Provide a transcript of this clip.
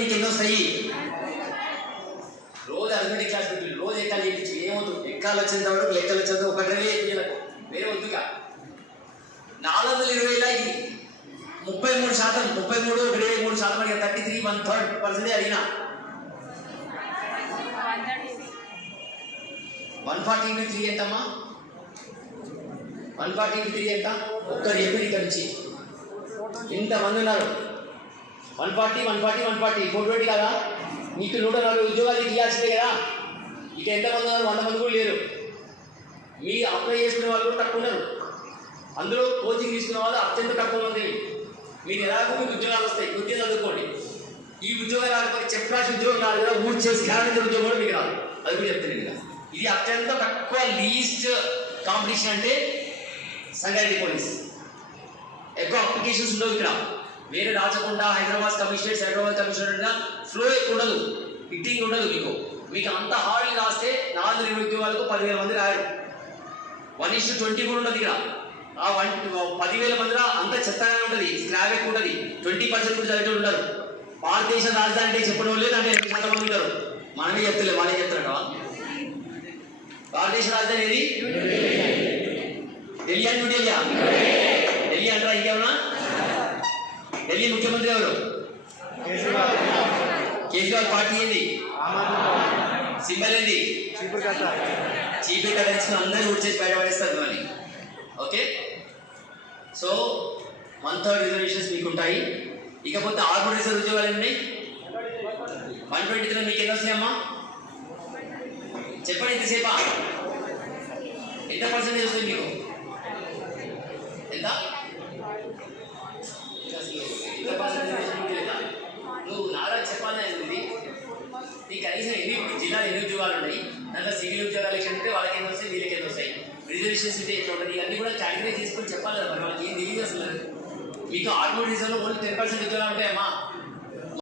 మీకు ఎన్ని వస్తాయి? రోజు అర్థమెటిక్ క్లాస్ పెట్టి రోజు ఎక్కాలు చేయించి ఏమవుతుంది? ఎక్కాలు వచ్చేంత వరకు లెక్కలు వచ్చేంత ఒక డ్రైవ్ చేయించాలి, వేరే వద్దుగా. 420లా ఇది 33%, 33 23% అడిగా, 33 1/3% అడిగినా. 140 into 3 ఎంతమ్మా? 140 into 3 ఎంత? ఒక్కరు చెప్పి ఇక్కడ నుంచి ఇంతమంది ఉన్నారు. 140 420 కదా. నీకు 140 ఉద్యోగాలు ఇవ్వాల్సిందే కదా. ఇక ఎంతమంది ఉన్నారు? 100 మంది కూడా లేరు. మీ అప్లై చేసుకునే వాళ్ళు కూడా తక్కువ ఉన్నారు. అందులో కోచింగ్ తీసుకునే వాళ్ళు అత్యంత తక్కువ మంది. మీరు ఎలాగో మీకు ఉద్యోగాలు వస్తాయి, కొద్దిగా చదువుకోండి. ఈ ఉద్యోగాలు రాకపోతే చెప్పరాసి ఉద్యోగం రాదు కదా, ఊరు చేసి గ్యారంటీ ఉద్యోగం కూడా మీకు రాదు. అది కూడా చెప్తాను కదా. ఇది అత్యంత తక్కువ లీస్ట్ కాంపిటీషన్ అంటే సంగారెడ్డి పోలీస్. ఎక్కువ అప్లికేషన్స్ ఉండవు ఇక్కడ. వేరే రాచకుండా హైదరాబాద్ కమిషనరేట్ ఫ్లో ఎక్కువ ఉండదు, ఫిట్టింగ్ ఉండదు. మీకు అంత హార్డ్లీ రాస్తే 4 ఉద్యోగాలకు 10,000 మంది రాయరు. 1:20 కూడా ఉండదు ఇక్కడ. ఆ 10,000 మందిలో అంత చెత్తగానే ఉంటుంది, స్లాబ్ ఎక్కువ ఉంటుంది. 20% కూడా చదివేటోళ్ళు ఉండరు. భారతదేశ రాజధాని అంటే చెప్పడం లేదు, అంటే 200 మంది ఉంటారు. మనమే చెప్తలేదు, వాళ్ళే చెప్తారట. భారతదేశ రాజధాని ఏది? ఢిల్లీ అని న్యూఢిల్లీయా? ఢిల్లీ అంటారా? ఇంకేమన్నా? ఢిల్లీ ముఖ్యమంత్రి ఎవరు? కేజ్రీవాల్. పార్టీ ఏంది? సింబల్ ఏంది? చీపిక తెచ్చుకుని అందరూ ఊడ్చేసి బయటపడేస్తారు అని. ఓకే, సో 1/3 రిజర్వేషన్స్ మీకు ఉంటాయి. ఇకపోతే ఆర్మడ్ రిజర్వ్ ఉద్యోగాలు ఎన్ని? 123. మీకు ఎన్ని వస్తాయమ్మా? చెప్పండి, ఎంతసేపా? ఎంత పర్సెంటేజ్ వస్తుంది మీకు? ఎంత నువ్వు నారా చెప్పాలనేది. నీకు కనీసం ఎన్ని జిల్లాలు ఎన్ని ఉద్యోగాలు ఉన్నాయి? దాంట్లో సివిల్ ఉద్యోగాలు అంటే వాళ్ళకి ఎన్ని వస్తాయి, వీళ్ళకి ఎన్ని వస్తాయి, రిజర్వేషన్స్ అంటే ఎట్లా ఉంటుంది, అన్నీ కూడా కేటగిరైజ్ చేసుకొని చెప్పాలి కదా. మరి వాళ్ళకి ఏం తెలియదు అసలు. మీకు ఆర్మడ్ రిజర్వ్లో ఓన్లీ 10% ఉద్యోగాలు ఉంటాయమ్మా.